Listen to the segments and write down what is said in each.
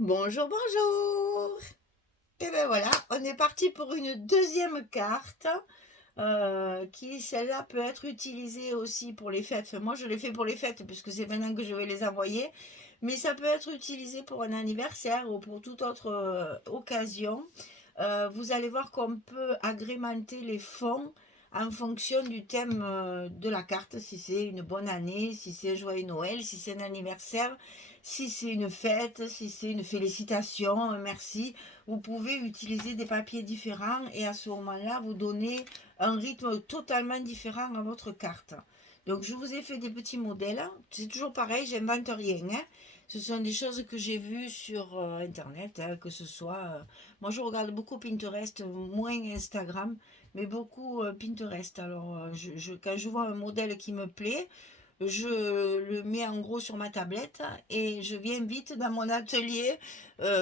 Bonjour, bonjour. Et ben voilà, on est parti pour une deuxième carte qui, celle-là, peut être utilisée aussi pour les fêtes. Enfin, moi, je l'ai fait pour les fêtes puisque c'est maintenant que je vais les envoyer. Mais ça peut être utilisé pour un anniversaire ou pour toute autre occasion. Vous allez voir qu'on peut agrémenter les fonds en fonction du thème de la carte, si c'est une bonne année, si c'est un joyeux Noël, si c'est un anniversaire, si c'est une fête, si c'est une félicitation, un merci. Vous pouvez utiliser des papiers différents et à ce moment-là, vous donnez un rythme totalement différent à votre carte. Donc, je vous ai fait des petits modèles. C'est toujours pareil, j'invente rien, hein. Ce sont des choses que j'ai vues sur Internet, hein, que ce soit moi, je regarde beaucoup Pinterest, moins Instagram, mais beaucoup Pinterest. Alors, quand je vois un modèle qui me plaît, je le mets en gros sur ma tablette et je viens vite dans mon atelier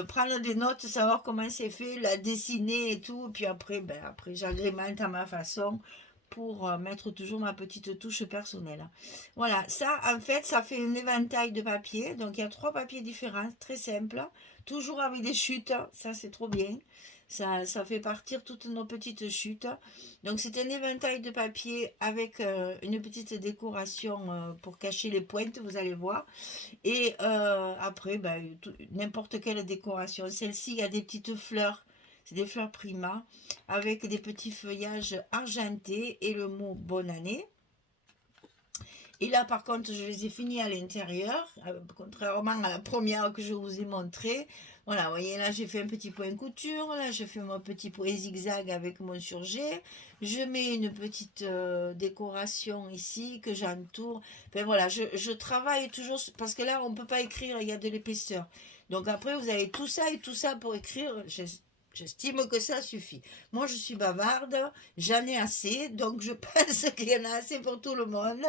prendre des notes, savoir comment c'est fait, la dessiner et tout. Et puis après, après j'agrémente à ma façon pour mettre toujours ma petite touche personnelle. Voilà, ça en fait, ça fait un éventail de papier. Donc il y a trois papiers différents, très simples, toujours avec des chutes. Ça, c'est trop bien. Ça fait partir toutes nos petites chutes. Donc c'est un éventail de papier avec une petite décoration pour cacher les pointes, vous allez voir. Et après, n'importe quelle décoration. Celle-ci, il y a des petites fleurs. C'est des fleurs Prima avec des petits feuillages argentés et le mot bonne année. Et là, par contre, je les ai finis à l'intérieur, contrairement à la première que je vous ai montrée. Voilà, vous voyez, là, j'ai fait un petit point couture. Là, je fais mon petit point zigzag avec mon surjet. Je mets une petite décoration ici que j'entoure. Enfin, voilà, je travaille toujours parce que là, on ne peut pas écrire, il y a de l'épaisseur. Donc après, vous avez tout ça et tout ça pour écrire. J'estime que ça suffit. Moi, je suis bavarde, j'en ai assez, donc je pense qu'il y en a assez pour tout le monde.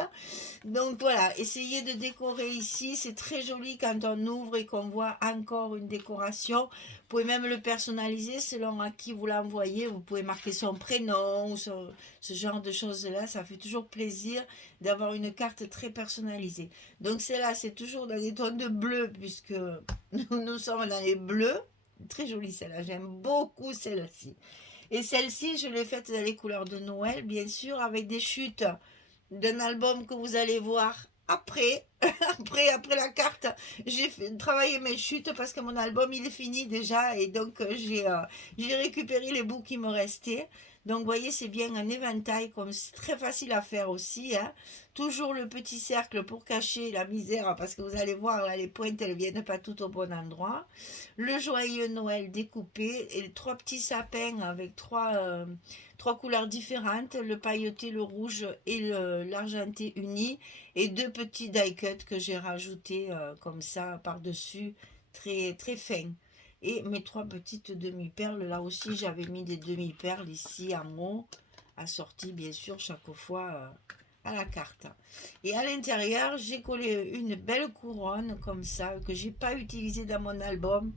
Donc voilà, essayez de décorer ici. C'est très joli quand on ouvre et qu'on voit encore une décoration. Vous pouvez même le personnaliser selon à qui vous l'envoyez. Vous pouvez marquer son prénom ou ce genre de choses-là. Ça fait toujours plaisir d'avoir une carte très personnalisée. Donc celle-là, c'est toujours dans des tons de bleu puisque nous sommes dans les bleus. Très jolie celle-là. J'aime beaucoup celle-ci. Et celle-ci, je l'ai faite dans les couleurs de Noël, bien sûr, avec des chutes d'un album que vous allez voir après. Après la carte, j'ai travaillé mes chutes parce que mon album il est fini déjà et donc j'ai récupéré les bouts qui me restaient. Donc vous voyez, c'est bien un éventail, comme c'est très facile à faire aussi, hein. Toujours le petit cercle pour cacher la misère parce que vous allez voir là, les pointes elles viennent pas toutes au bon endroit. Le joyeux Noël découpé et les trois petits sapins avec trois couleurs différentes, le pailleté, le rouge et l'argenté uni, et deux petits die cuts que j'ai rajoutés comme ça par-dessus, très, très fins. Et mes trois petites demi-perles, là aussi j'avais mis des demi-perles ici en haut, assorties bien sûr chaque fois à la carte. Et à l'intérieur, j'ai collé une belle couronne comme ça, que j'ai pas utilisée dans mon album.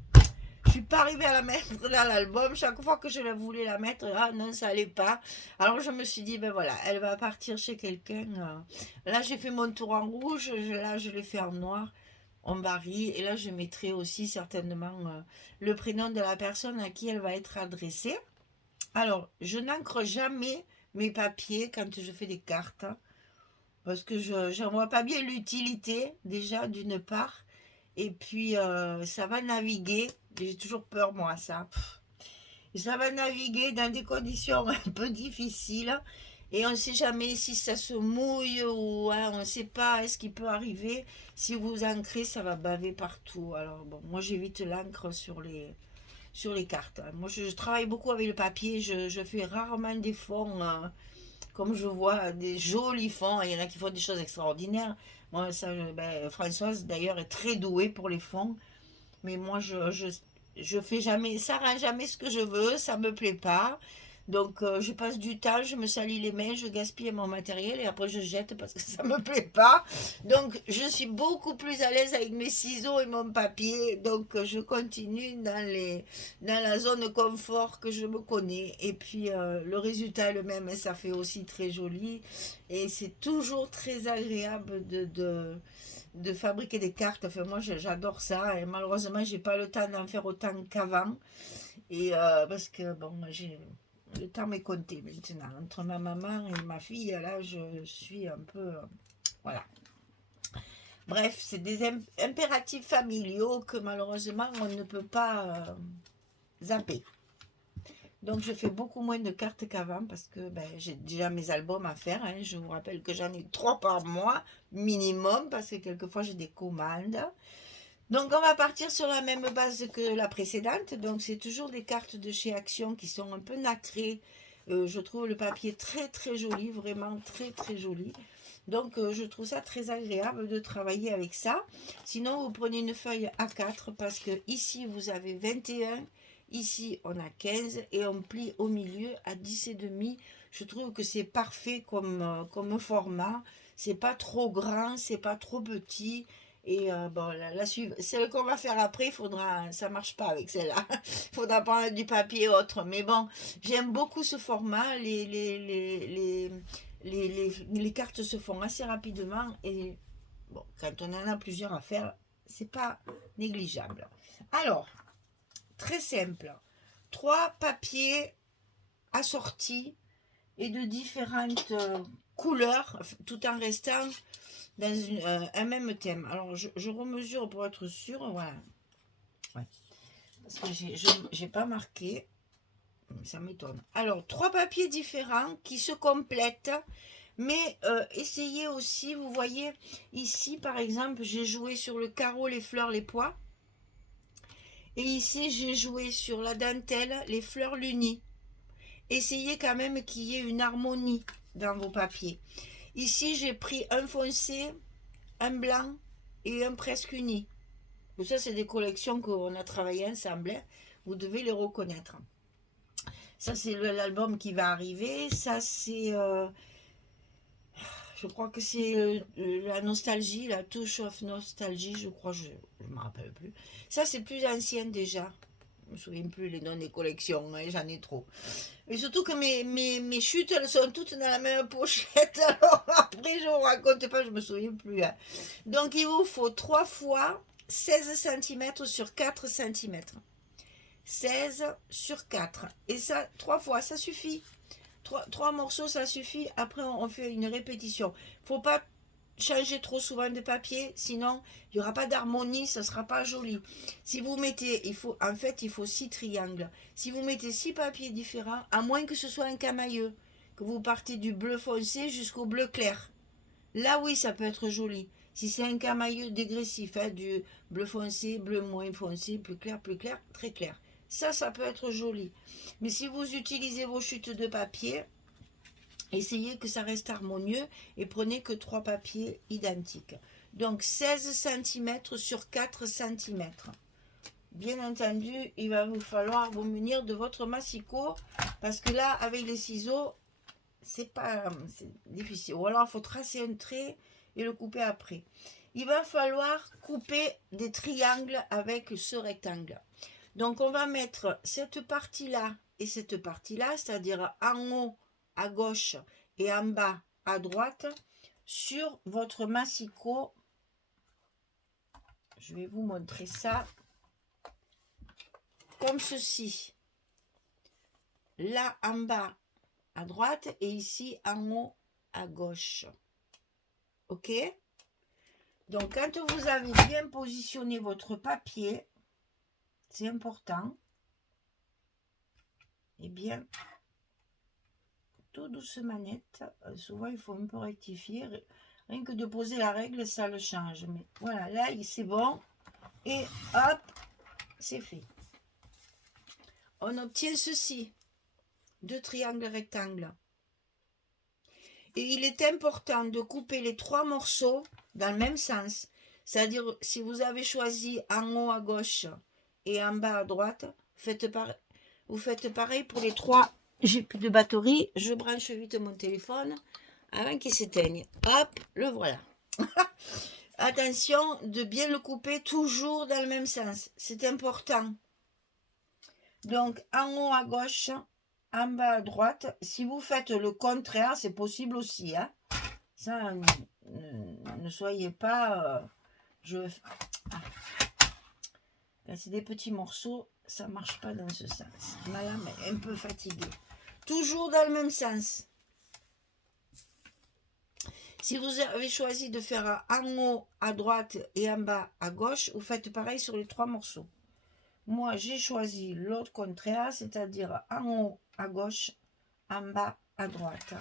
Je suis pas arrivée à la mettre dans l'album. Chaque fois que je voulais la mettre, ah non, ça allait pas. Alors je me suis dit, ben voilà, elle va partir chez quelqu'un. Là, j'ai fait mon tour en rouge. Là, je l'ai fait en noir, en baril. Et là, je mettrai aussi certainement le prénom de la personne à qui elle va être adressée. Alors, je n'encre jamais mes papiers quand je fais des cartes, hein, parce que je n'en vois pas bien l'utilité, déjà, d'une part. Et puis, ça va naviguer. J'ai toujours peur, moi, ça. Ça va naviguer dans des conditions un peu difficiles. Et on ne sait jamais si ça se mouille ou hein, on ne sait pas ce qui peut arriver. Si vous ancrez, ça va baver partout. Alors, bon, moi, j'évite l'encre sur les cartes. Moi, je travaille beaucoup avec le papier. Je fais rarement des fonds. Comme je vois des jolis fonds, il y en a qui font des choses extraordinaires. Moi, ça, Françoise d'ailleurs est très douée pour les fonds, mais moi je fais jamais, ça rend jamais ce que je veux, ça me plaît pas. Donc, je passe du temps, je me salis les mains, je gaspille mon matériel et après je jette parce que ça me plaît pas. Donc, je suis beaucoup plus à l'aise avec mes ciseaux et mon papier. Donc, je continue dans la zone confort que je me connais. Et puis, le résultat est le même et ça fait aussi très joli. Et c'est toujours très agréable de fabriquer des cartes. Enfin, moi, j'adore ça. Et malheureusement, j'ai pas le temps d'en faire autant qu'avant. Et parce que, bon, le temps m'est compté maintenant. Entre ma maman et ma fille, là, je suis un peu... voilà. Bref, c'est des impératifs familiaux que malheureusement, on ne peut pas zapper. Donc, je fais beaucoup moins de cartes qu'avant parce que ben, j'ai déjà mes albums à faire. Hein. Je vous rappelle que j'en ai 3 par mois minimum parce que quelquefois, j'ai des commandes. Donc, on va partir sur la même base que la précédente. Donc, c'est toujours des cartes de chez Action qui sont un peu nacrées. Je trouve le papier très, très joli, vraiment très, très joli. Donc, je trouve ça très agréable de travailler avec ça. Sinon, vous prenez une feuille A4 parce que ici, vous avez 21. Ici, on a 15 et on plie au milieu à 10,5. Je trouve que c'est parfait comme format. C'est pas trop grand, c'est pas trop petit. Et bon, celle qu'on va faire après, ça marche pas avec celle-là. Il faudra prendre du papier autre. Mais bon, j'aime beaucoup ce format. Les cartes se font assez rapidement. Et bon, quand on en a plusieurs à faire, c'est pas négligeable. Alors, très simple. 3 papiers assortis et de différentes couleurs, tout en restant dans un même thème. Alors, je remesure pour être sûre, voilà. Ouais. Parce que j'ai pas marqué, ça m'étonne. Alors, 3 papiers différents qui se complètent, mais essayez aussi, vous voyez, ici, par exemple, j'ai joué sur le carreau, les fleurs, les pois. Et ici, j'ai joué sur la dentelle, les fleurs lunies. Essayez quand même qu'il y ait une harmonie dans vos papiers. Ici, j'ai pris un foncé, un blanc et un presque uni. Ça, c'est des collections qu'on a travaillées ensemble. Hein. Vous devez les reconnaître. Ça, c'est l'album qui va arriver. Ça, c'est... je crois que c'est la nostalgie, la touche of nostalgie, je crois, je ne me rappelle plus. Ça, c'est plus ancien déjà. Je ne me souviens plus les noms des collections, hein, j'en ai trop. Et surtout que mes chutes, elles sont toutes dans la même pochette. Alors après, je ne vous raconte pas, je ne me souviens plus. Hein. Donc, il vous faut 3 fois 16 cm sur 4 cm. 16 sur 4. Et ça, 3 fois, ça suffit. 3 morceaux, ça suffit. Après, on fait une répétition. Il ne faut pas changer trop souvent de papier, sinon il n'y aura pas d'harmonie, ça ne sera pas joli. Si vous mettez, il faut 6 triangles. Si vous mettez 6 papiers différents, à moins que ce soit un camailleux, que vous partez du bleu foncé jusqu'au bleu clair. Là, oui, ça peut être joli. Si c'est un camailleux dégressif, hein, du bleu foncé, bleu moins foncé, plus clair, très clair. Ça peut être joli. Mais si vous utilisez vos chutes de papier, essayez que ça reste harmonieux et prenez que 3 papiers identiques. Donc 16 cm sur 4 cm. Bien entendu, il va vous falloir vous munir de votre massicot parce que là, avec les ciseaux, c'est difficile. Ou alors, il faut tracer un trait et le couper après. Il va falloir couper des triangles avec ce rectangle. Donc, on va mettre cette partie-là et cette partie-là, c'est-à-dire en haut à gauche et en bas à droite, sur votre massicot. Je vais vous montrer ça comme ceci. Là en bas à droite et ici en haut à gauche. Ok? Donc, quand vous avez bien positionné votre papier, c'est important. Et bien, tout doucement net. Souvent, il faut un peu rectifier. Rien que de poser la règle, ça le change. Mais voilà, là, c'est bon. Et hop, c'est fait. On obtient ceci. 2 triangles rectangles. Et il est important de couper les 3 morceaux dans le même sens. C'est-à-dire, si vous avez choisi en haut à gauche et en bas à droite, vous faites pareil pour les 3 j'ai plus de batterie, je branche vite mon téléphone avant qu'il s'éteigne. Hop, le voilà. Attention de bien le couper toujours dans le même sens, c'est important. Donc en haut à gauche, en bas à droite. Si vous faites le contraire, c'est possible aussi. Hein. Ça, ne soyez pas... Ah. Quand c'est des petits morceaux, ça marche pas dans ce sens. Ma lame est un peu fatiguée. Toujours dans le même sens. Si vous avez choisi de faire en haut à droite et en bas à gauche, vous faites pareil sur les 3 morceaux. Moi, j'ai choisi l'autre contraire, c'est-à-dire en haut à gauche, en bas à droite.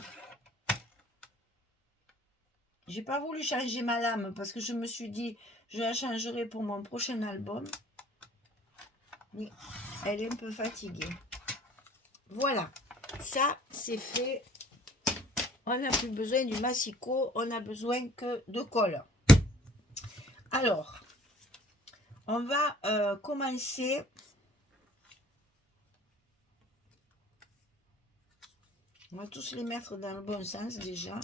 J'ai pas voulu changer ma lame parce que je me suis dit je la changerai pour mon prochain album. Mais elle est un peu fatiguée. Voilà, ça c'est fait. On n'a plus besoin du massicot, on a besoin que de colle. Alors, on va commencer. On va tous les mettre dans le bon sens déjà.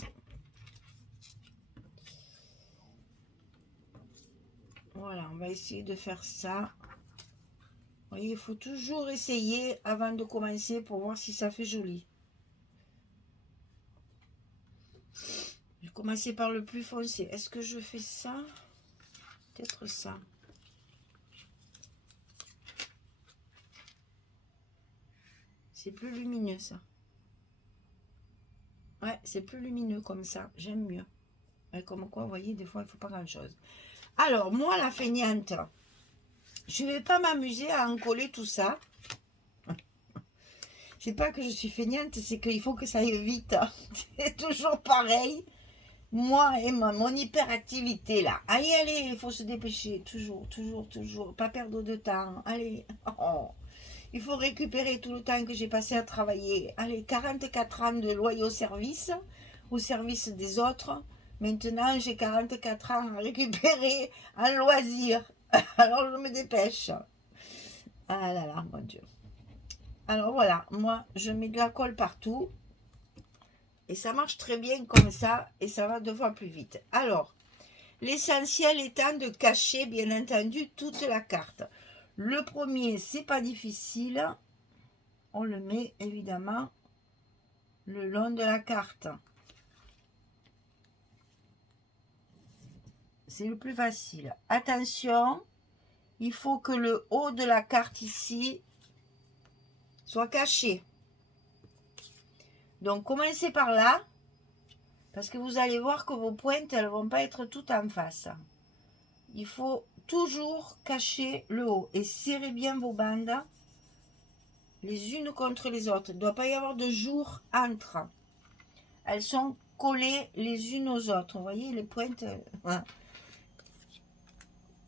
Voilà, on va essayer de faire ça. Vous voyez, il faut toujours essayer avant de commencer pour voir si ça fait joli. Je vais commencer par le plus foncé. Est-ce que je fais ça? Peut-être ça. C'est plus lumineux ça. Ouais, c'est plus lumineux comme ça. J'aime mieux. Et comme quoi, vous voyez, des fois, il ne faut pas grand-chose. Alors, moi, la feignante, je ne vais pas m'amuser à en coller tout ça. C'est pas que je suis feignante, c'est qu'il faut que ça aille vite. C'est toujours pareil. Moi et mon hyperactivité, là. Allez, allez, il faut se dépêcher. Toujours, toujours, toujours. Pas perdre de temps. Allez. Oh. Il faut récupérer tout le temps que j'ai passé à travailler. Allez, 44 ans de loyaux service, au service des autres. Maintenant, j'ai 44 ans à récupérer en loisir. Alors, je me dépêche. Ah là là, mon Dieu. Alors voilà, moi, je mets de la colle partout. Et ça marche très bien comme ça. Et ça va 2 fois plus vite. Alors, l'essentiel étant de cacher, bien entendu, toute la carte. Le premier, c'est pas difficile. On le met évidemment le long de la carte. C'est le plus facile. Attention, il faut que le haut de la carte ici soit caché. Donc commencez par là, parce que vous allez voir que vos pointes, elles ne vont pas être toutes en face. Il faut toujours cacher le haut et serrez bien vos bandes les unes contre les autres. Il ne doit pas y avoir de jour entre. Elles sont collées les unes aux autres. Vous voyez, les pointes... Voilà.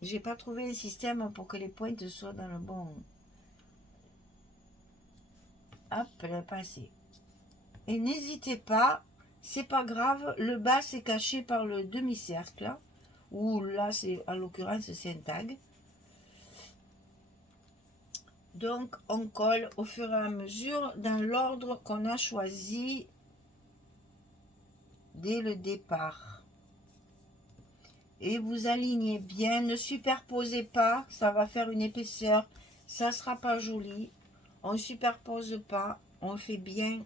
J'ai pas trouvé un système pour que les pointes soient dans le bon... Hop, elle est passée. Et n'hésitez pas, c'est pas grave, le bas c'est caché par le demi-cercle. Ou là, c'est en l'occurrence, c'est un tag. Donc, on colle au fur et à mesure dans l'ordre qu'on a choisi dès le départ. Et vous alignez bien, ne superposez pas, ça va faire une épaisseur, ça sera pas joli. On ne superpose pas, on fait bien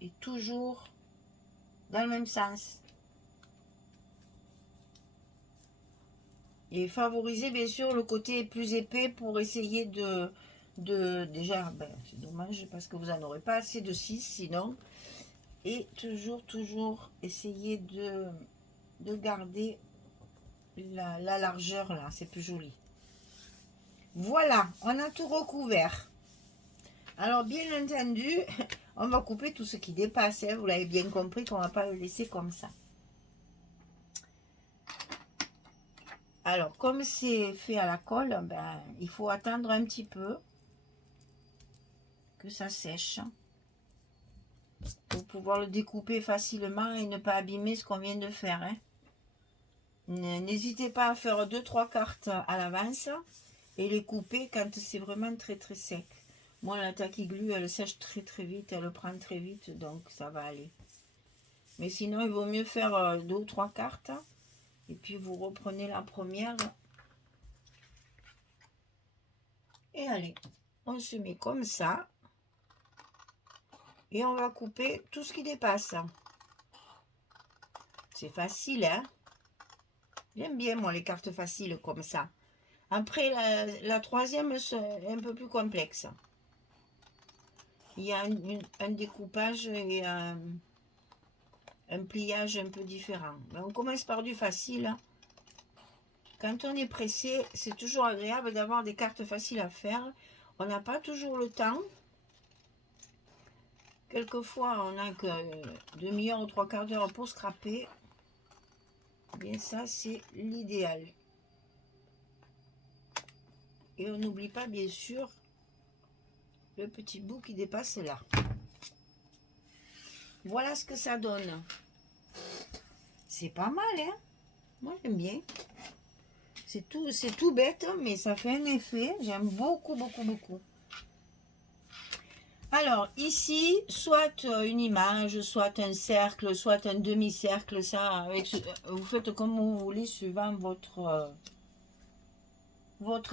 et toujours dans le même sens. Et favoriser bien sûr le côté plus épais pour essayer déjà, ben, c'est dommage parce que vous n'en aurez pas assez de 6 sinon. Et toujours essayer de garder la largeur là, c'est plus joli. Voilà, on a tout recouvert. Alors bien entendu, on va couper tout ce qui dépasse, hein, vous l'avez bien compris qu'on ne va pas le laisser comme ça. Alors comme c'est fait à la colle, ben, il faut attendre un petit peu que ça sèche pour pouvoir le découper facilement et ne pas abîmer ce qu'on vient de faire. Hein. N'hésitez pas à faire 2-3 cartes à l'avance et les couper quand c'est vraiment très sec. Moi, la tacky glue, elle sèche très très vite, elle prend très vite, donc ça va aller. Mais sinon, il vaut mieux faire 2 ou 3 cartes. Et puis, vous reprenez la première. Et allez, on se met comme ça. Et on va couper tout ce qui dépasse. C'est facile, hein? J'aime bien, moi, les cartes faciles comme ça. Après, la troisième, c'est un peu plus complexe. Il y a un découpage et un pliage un peu différent. Mais on commence par du facile. Quand on est pressé, c'est toujours agréable d'avoir des cartes faciles à faire. On n'a pas toujours le temps. Quelquefois, on n'a que demi-heure ou 3/4 d'heure pour scraper. Bien, ça, c'est l'idéal. Et on n'oublie pas, bien sûr, le petit bout qui dépasse là. Voilà ce que ça donne. C'est pas mal, hein? Moi, j'aime bien. C'est tout bête, mais ça fait un effet. J'aime beaucoup, beaucoup, beaucoup. Alors, ici, soit une image, soit un cercle, soit un demi-cercle. Ça, vous faites comme vous voulez, suivant votre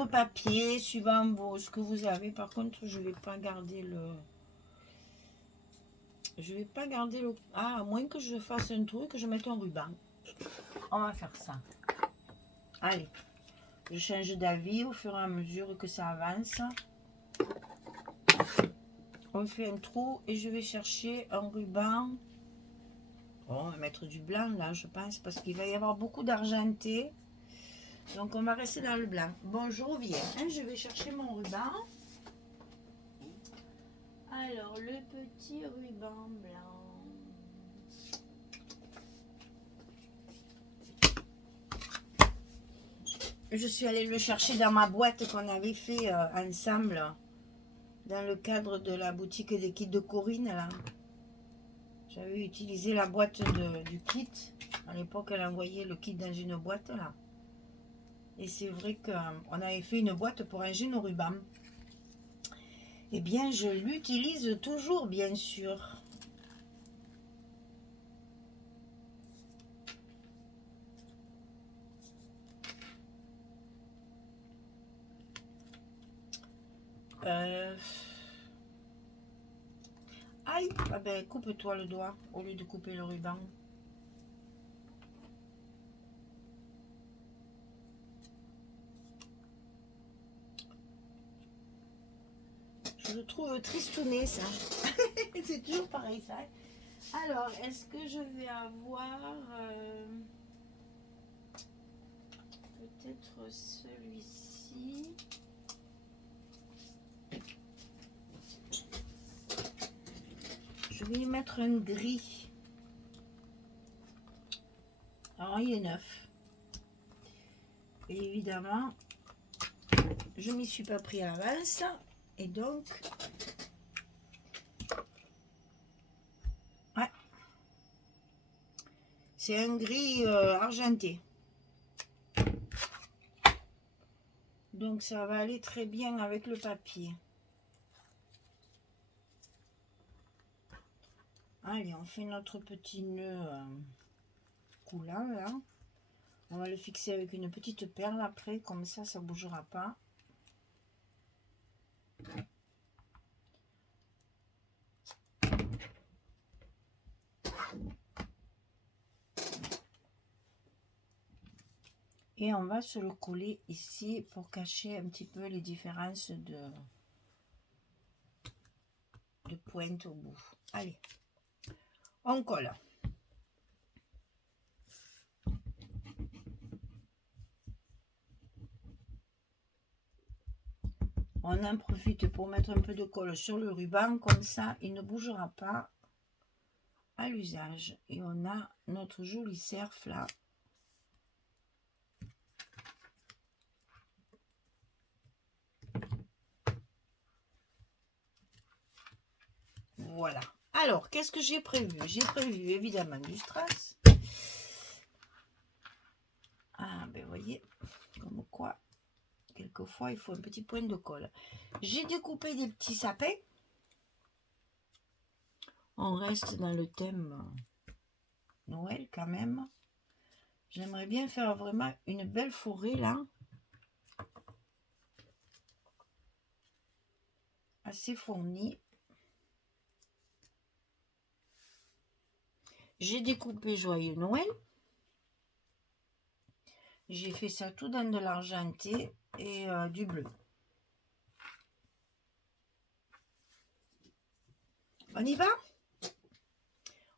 papier, suivant ce que vous avez. Par contre, je ne vais pas garder le... Je vais pas garder le... Ah, à moins que je fasse un truc, que je mette un ruban. On va faire ça. Allez. Je change d'avis au fur et à mesure que ça avance. On fait un trou et je vais chercher un ruban. Oh, on va mettre du blanc là, je pense, parce qu'il va y avoir beaucoup d'argenté. Donc on va rester dans le blanc. Bon, je reviens. Je vais chercher mon ruban. Alors, le petit ruban blanc. Je suis allée le chercher dans ma boîte qu'on avait fait ensemble dans le cadre de la boutique des kits de Corinne là. J'avais utilisé la boîte du kit. À l'époque, elle envoyait le kit dans une boîte là. Et c'est vrai qu'on avait fait une boîte pour ranger nos rubans. Eh bien, je l'utilise toujours, bien sûr. Aïe, ah ben, coupe-toi le doigt au lieu de couper le ruban. Je le trouve tristouné, ça. C'est toujours pareil, ça. Alors, est-ce que je vais avoir peut-être celui-ci? Je vais y mettre un gris. Alors, il est neuf. Et évidemment, je m'y suis pas pris à l'avance. Et donc, ouais, c'est un gris argenté. Donc, ça va aller très bien avec le papier. Allez, on fait notre petit nœud coulant là. On va le fixer avec une petite perle après, comme ça, ça ne bougera pas. Et on va se le coller ici pour cacher un petit peu les différences de pointe au bout. Allez, on colle. On en profite pour mettre un peu de colle sur le ruban, comme ça il ne bougera pas à l'usage. Et on a notre joli cerf là. Voilà. Alors, qu'est-ce que j'ai prévu? J'ai prévu évidemment du strass. Ah, ben voyez, comme quoi, quelquefois il faut un petit point de colle. J'ai découpé des petits sapins. On reste dans le thème Noël quand même. J'aimerais bien faire vraiment une belle forêt là. Assez fournie. J'ai découpé Joyeux Noël. J'ai fait ça tout dans de l'argenté et du bleu. On y va?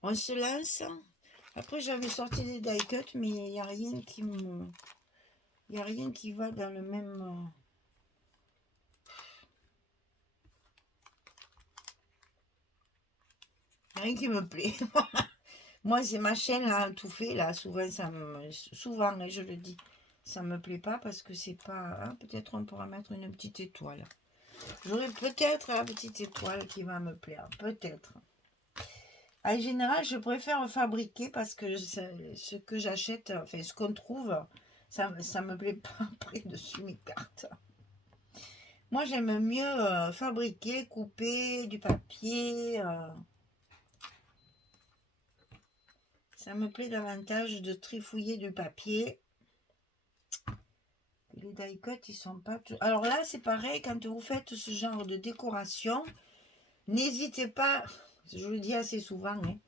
On se lance. Après, j'avais sorti des die cuts, mais il n'y a rien qui me... Il n'y a rien qui va dans le même... Rien qui me plaît. Moi, c'est ma chaîne là, tout fait là. Souvent, souvent, hein, je le dis, ça me plaît pas parce que c'est pas. Hein, peut-être on pourra mettre une petite étoile. J'aurai peut-être la petite étoile qui va me plaire. Peut-être. En général, je préfère fabriquer parce que ce que j'achète, enfin ce qu'on trouve, ça me plaît pas après dessus mes cartes. Moi, j'aime mieux fabriquer, couper du papier. Ça me plaît davantage de trifouiller du papier. Les die cuts, ils sont pas tout... Alors là, c'est pareil, quand vous faites ce genre de décoration, n'hésitez pas, je le dis assez souvent, hein,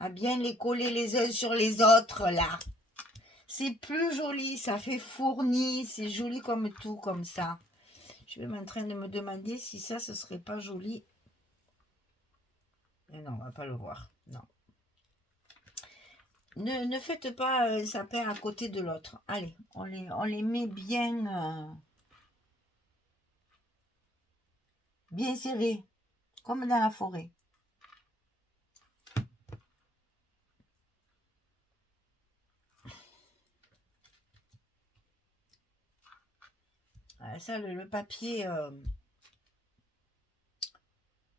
à bien les coller les uns sur les autres, là. C'est plus joli, ça fait fourni, c'est joli comme tout, comme ça. Je vais en train de me demander si ça, ce serait pas joli. Mais non, on va pas le voir, non. Ne faites pas un sapin à côté de l'autre. Allez, on les met bien, bien serrés, comme dans la forêt. Ça, le papier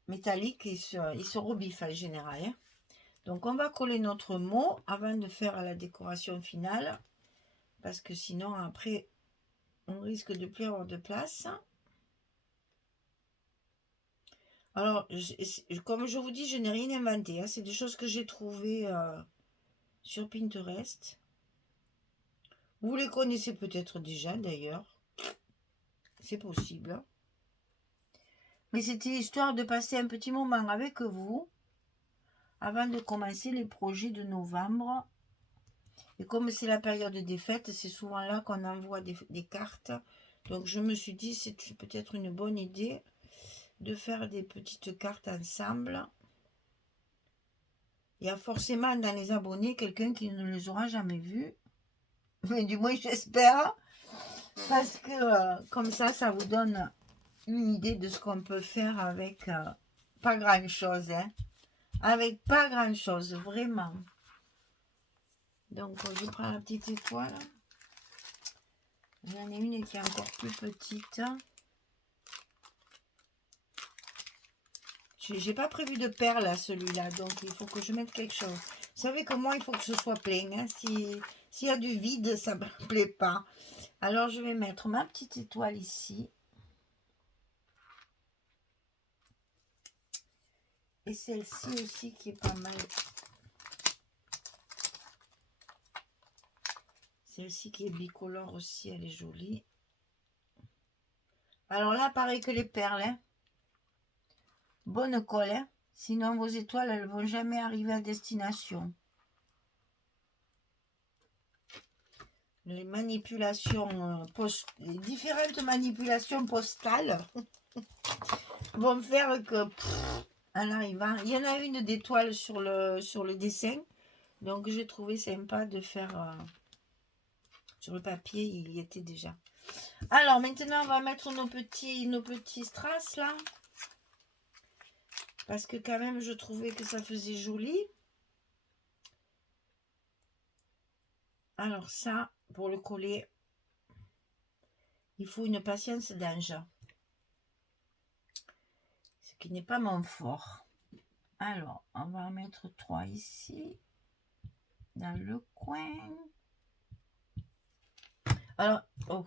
métallique, il se rebiffe en général. Hein. Donc, on va coller notre mot avant de faire la décoration finale. Parce que sinon, après, on risque de plus avoir de place. Alors, comme je vous dis, je n'ai rien inventé. Hein. C'est des choses que j'ai trouvées sur Pinterest. Vous les connaissez peut-être déjà, d'ailleurs. C'est possible. Mais c'était histoire de passer un petit moment avec vous avant de commencer les projets de novembre. Et comme c'est la période des fêtes, c'est souvent là qu'on envoie des cartes. Donc je me suis dit, c'est peut-être une bonne idée de faire des petites cartes ensemble. Il y a forcément dans les abonnés quelqu'un qui ne les aura jamais vues. Mais du moins j'espère. Parce que comme ça vous donne une idée de ce qu'on peut faire avec pas grand chose. Hein. Avec pas grand chose, vraiment. Donc je prends la petite étoile. J'en ai une qui est encore plus petite. J'ai pas prévu de perles à celui-là, donc il faut que je mette quelque chose. Vous savez que moi, il faut que ce soit plein. Hein. S'il y a du vide, ça me plaît pas. Alors je vais mettre ma petite étoile ici. Et celle-ci aussi qui est pas mal. Celle-ci qui est bicolore aussi, elle est jolie. Alors là, pareil que les perles. Hein. Bonne colle. Hein. Sinon, vos étoiles, elles vont jamais arriver à destination. Les manipulations, les différentes manipulations postales vont faire que, en arrivant, il y en a une d'étoile sur le dessin. Donc, j'ai trouvé sympa de faire... sur le papier, il y était déjà. Alors, maintenant, on va mettre nos petits strass, là. Parce que, quand même, je trouvais que ça faisait joli. Alors, ça, pour le coller, il faut une patience d'ange. Ce qui n'est pas mon fort. Alors, on va en mettre 3 ici. Dans le coin. Alors, oh,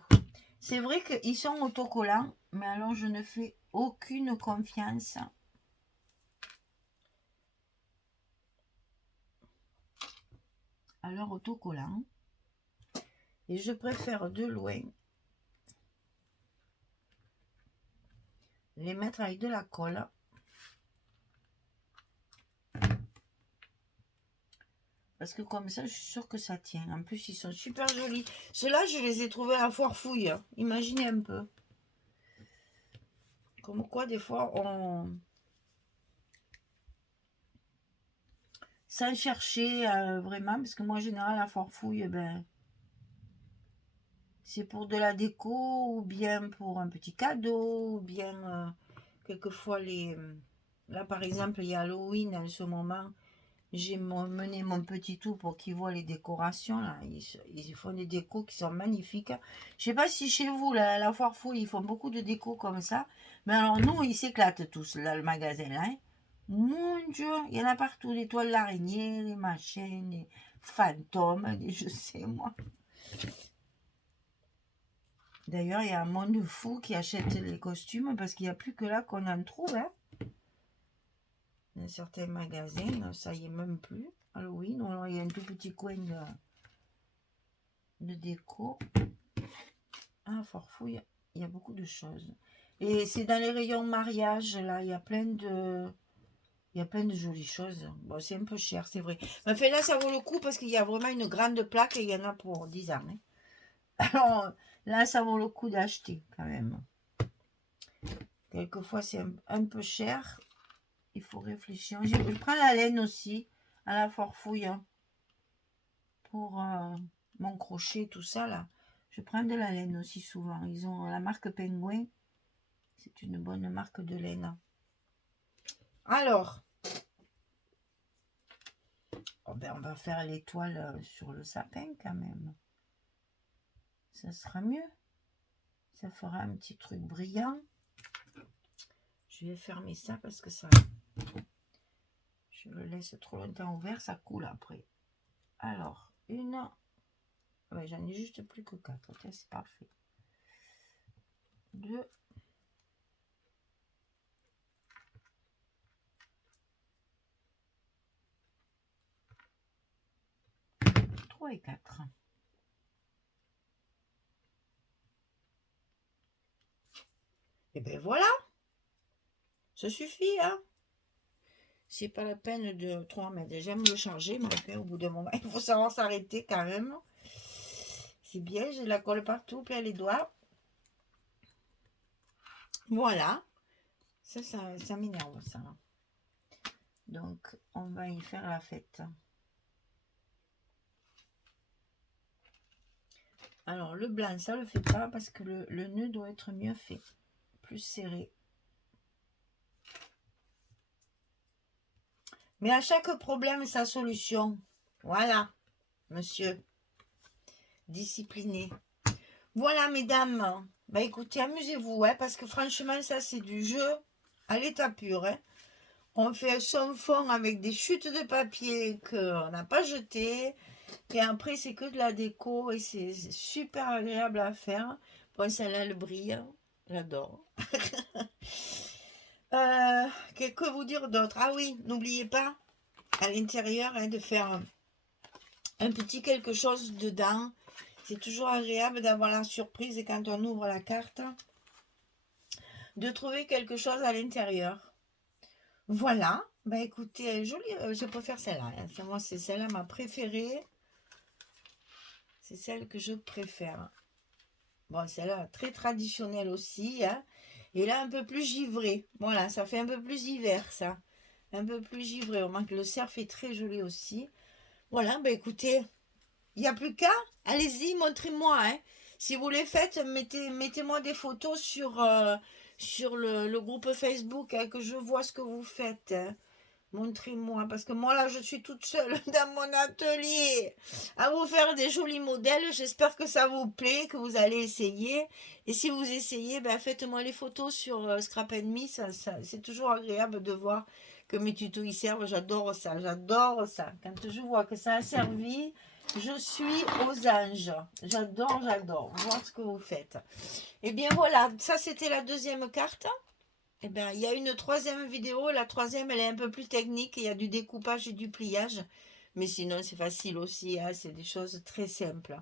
C'est vrai qu'ils sont autocollants, mais alors je ne fais aucune confiance à leur autocollant. Et je préfère de loin les mettre avec de la colle. Parce que comme ça, je suis sûre que ça tient. En plus, ils sont super jolis. Ceux-là, je les ai trouvés à la foire fouille. Imaginez un peu. Comme quoi, des fois, on... sans chercher vraiment, parce que moi, en général, la foire fouille, ben, c'est pour de la déco, ou bien pour un petit cadeau, ou bien quelquefois les... Là, par exemple, il y a Halloween en ce moment. J'ai mené mon petit tout pour qu'il voit les décorations. Là. Ils font des décos qui sont magnifiques. Je sais pas si chez vous, là, la foire fouille, ils font beaucoup de décos comme ça. Mais alors, nous, ils s'éclatent tous, là, le magasin. Là, hein. Mon Dieu, il y en a partout. Des toiles d'araignée, des machins, des fantômes, des je sais moi. D'ailleurs, il y a un monde fou qui achète les costumes parce qu'il n'y a plus que là qu'on en trouve. Hein. Dans certains magasins, ça y est même plus. Halloween, alors il y a un tout petit coin de déco. Ah, Forfouille, il y a beaucoup de choses. Et c'est dans les rayons mariage, là, il y a plein de jolies choses. Bon, c'est un peu cher, c'est vrai. Mais enfin, là, ça vaut le coup parce qu'il y a vraiment une grande plaque et il y en a pour 10 ans. Hein. Alors, là, ça vaut le coup d'acheter, quand même. Quelquefois, c'est un peu cher. Il faut réfléchir. Je prends la laine aussi, à la Forfouille, hein, pour mon crochet, tout ça, là. Je prends de la laine aussi souvent. Ils ont la marque Penguin. C'est une bonne marque de laine. Alors, oh ben on va faire l'étoile sur le sapin quand même. Ça sera mieux. Ça fera un petit truc brillant. Je vais fermer ça parce que ça... Je le laisse trop longtemps ouvert, ça coule après. Alors, une... Ouais, j'en ai juste plus que 4. Okay, c'est parfait. 2. 3 et 4. Et ben voilà. Ça suffit, hein. C'est pas la peine de trop en mettre. J'aime le charger, mais après, au bout d'un moment, il faut savoir s'arrêter quand même. C'est bien, j'ai la colle partout, plein les doigts. Voilà. Ça m'énerve, ça. Donc, on va y faire la fête. Alors, le blanc, ça le fait pas parce que le nœud doit être mieux fait. Plus serré. Mais à chaque problème, sa solution. Voilà, monsieur. Discipliné. Voilà, mesdames. Bah écoutez, amusez-vous, hein, parce que franchement, ça, c'est du jeu à l'état pur. Hein. On fait son fond avec des chutes de papier qu'on n'a pas jetées. Et après, c'est que de la déco et c'est super agréable à faire. Bon, celle-là, le brille. J'adore. Que vous dire d'autre? Ah oui, n'oubliez pas, à l'intérieur, hein, de faire un petit quelque chose dedans. C'est toujours agréable d'avoir la surprise et quand on ouvre la carte, de trouver quelque chose à l'intérieur. Voilà. Bah écoutez, jolie, je préfère celle-là. Hein. Moi, c'est celle-là ma préférée. C'est celle que je préfère. Bon, celle-là, très traditionnelle aussi. Hein. Et là, un peu plus givré. Voilà, ça fait un peu plus hiver, ça. Un peu plus givré. Au moins que le cerf est très joli aussi. Voilà, bah écoutez, il n'y a plus qu'à. Allez-y, montrez-moi. Hein. Si vous les faites, mettez-moi des photos sur le groupe Facebook, hein, que je vois ce que vous faites. Hein. Montrez-moi, parce que moi là, je suis toute seule dans mon atelier à vous faire des jolis modèles. J'espère que ça vous plaît, que vous allez essayer. Et si vous essayez, ben, faites-moi les photos sur Scrap Me. C'est toujours agréable de voir que mes tutos y servent. J'adore ça, j'adore ça. Quand je vois que ça a servi, Je suis aux anges. J'adore, j'adore. Voir ce que vous faites. Et bien voilà, ça c'était la deuxième carte. Eh bien, il y a une troisième vidéo. La troisième, elle est un peu plus technique. Il y a du découpage et du pliage. Mais sinon, c'est facile aussi, hein. C'est des choses très simples.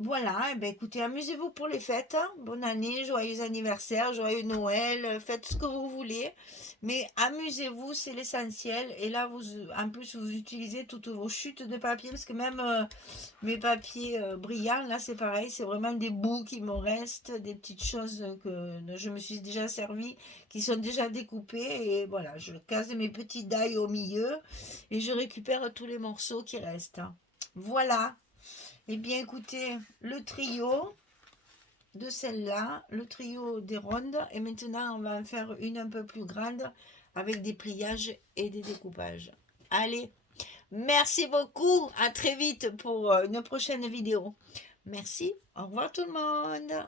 Voilà, eh ben, écoutez, amusez-vous pour les fêtes. Bonne année, joyeux anniversaire, joyeux Noël, faites ce que vous voulez. Mais amusez-vous, c'est l'essentiel. Et là, vous, en plus, vous utilisez toutes vos chutes de papier, parce que même mes papiers brillants, là, c'est pareil, c'est vraiment des bouts qui me restent, des petites choses dont je me suis déjà servi, qui sont déjà découpées. Et voilà, je casse mes petits die au milieu et je récupère tous les morceaux qui restent. Voilà. Eh bien, écoutez, le trio de celle-là, le trio des rondes, et maintenant, on va en faire une un peu plus grande avec des pliages et des découpages. Allez, merci beaucoup, à très vite pour une prochaine vidéo. Merci, au revoir tout le monde.